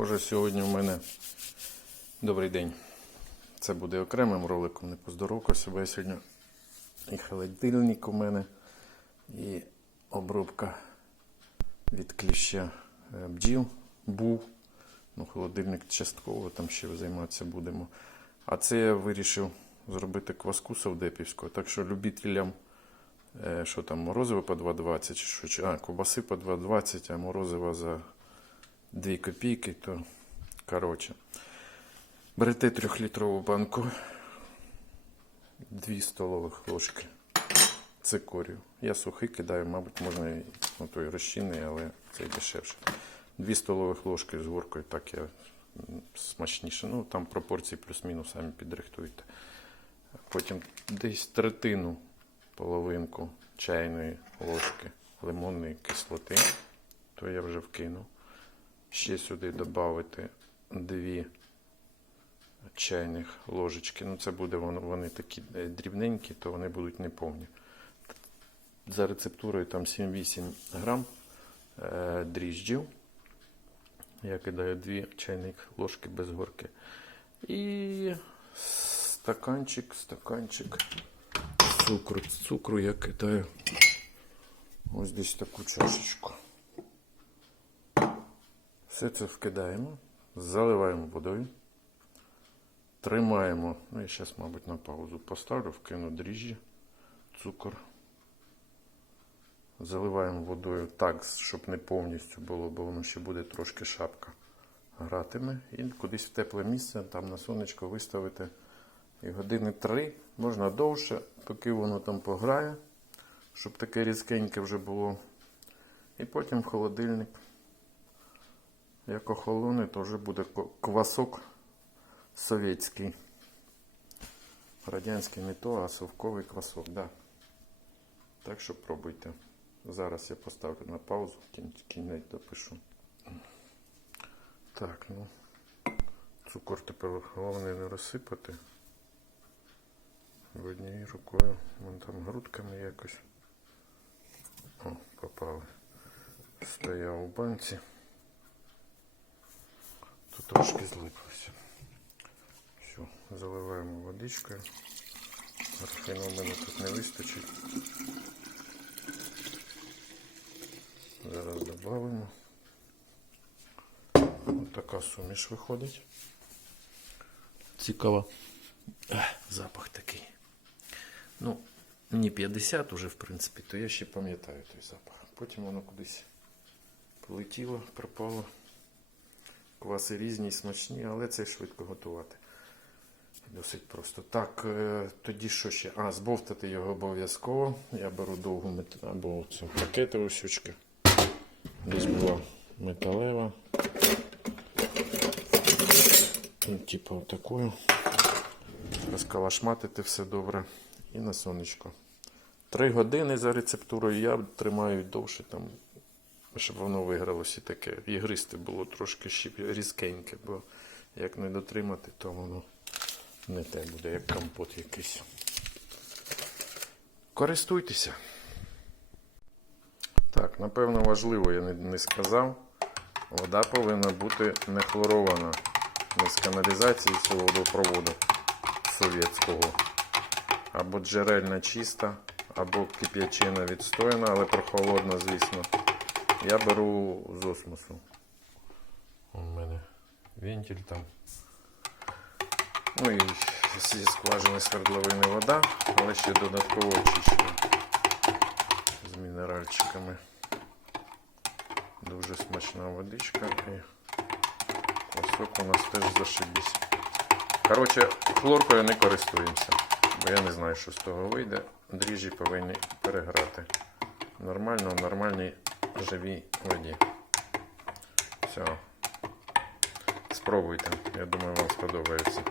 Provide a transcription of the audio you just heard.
Схоже, сьогодні у мене добрий день. Це буде окремим роликом, не поздоровкався, бо я сьогодні і холодильник у мене, і обробка від кліща е, бджіл був. Ну, холодильник частково, там ще займатися будемо. А це я вирішив зробити кваску совдепівського. Так що любителям, е, що там, морозиво по 2,20 чи що, а, ковбаси по 2,20, а морозиво за 2 копійки, то коротше. Берете трьохлітрову банку, 2 столових ложки цикорію. Я сухий кидаю, мабуть, можна і ну, той розчинний, але це дешевше. 2 столових ложки з горкою, так я смачніше. Ну, там пропорції плюс-мінус самі підрихтуйте. Потім десь третину, половинку чайної ложки лимонної кислоти, то я вже вкинув. Ще сюди додати 2 чайних ложечки. Ну, це буде вони такі е, дрібненькі, то вони будуть неповні. За рецептурою там 7-8 грам е, дріжджів. Я кидаю 2 чайних ложки без горки. І стаканчик, стаканчик цукру. Цукру я кидаю ось десь таку чашечку. Все це вкидаємо, заливаємо водою, тримаємо. Ну, я зараз, мабуть, на паузу поставлю, вкину дріжджі, цукор. Заливаємо водою так, щоб не повністю було, бо воно ще буде трошки шапка гратиме. І кудись в тепле місце, там на сонечко виставити. І години три, можна довше, поки воно там пограє, щоб таке різкеньке вже було. І потім в холодильник. Як охолоне, то вже буде квасок совєтський. Радянський не то, а совковий квасок, да. Так що пробуйте. Зараз я поставлю на паузу, кінець допишу. Так, ну. Цукор тепер головне не розсипати. В однією рукою. Вон там грудками якось. О, попали. Стояв у банці. Трошки злипався. Все, заливаємо водичкою. Графіну в мене тут не вистачить. Зараз додамо. Ось така суміш виходить. Цікаво. Запах такий. Ну, мені 50 уже, в принципі, то я ще пам'ятаю той запах. Потім воно кудись полетіло, пропало. Кваси різні, смачні, але це швидко готувати. Досить просто. Так, е, тоді що ще? А, збовтати його обов'язково. Я беру довгу мет... або цю пакетову сючку. Десь була металева. Ну, Типу такою. Розкалашматити все добре. І на сонечко. Три години за рецептурою я тримаю довше, там, щоб воно вигралося і таке. Ігристе було трошки ще різкеньке, бо як не дотримати, то воно не те буде, як компот якийсь. Користуйтеся. Так, напевно, важливо, я не, не сказав. Вода повинна бути не хлорована. Не з каналізації цього водопроводу совєтського. Або джерельна чиста, або кип'ячина відстояна, але прохолодна, звісно. Я беру з осмосу. У мене вентиль там. Ну і зі скважини свердловини вода, але ще додатково очищена з мінеральчиками. Дуже смачна водичка і квасок у нас теж зашибісь. Коротше, хлоркою не користуємося, бо я не знаю, що з того вийде. Дріжджі повинні переграти. Нормально, в живій воді. Все. Спробуйте. Я думаю, вам сподобається.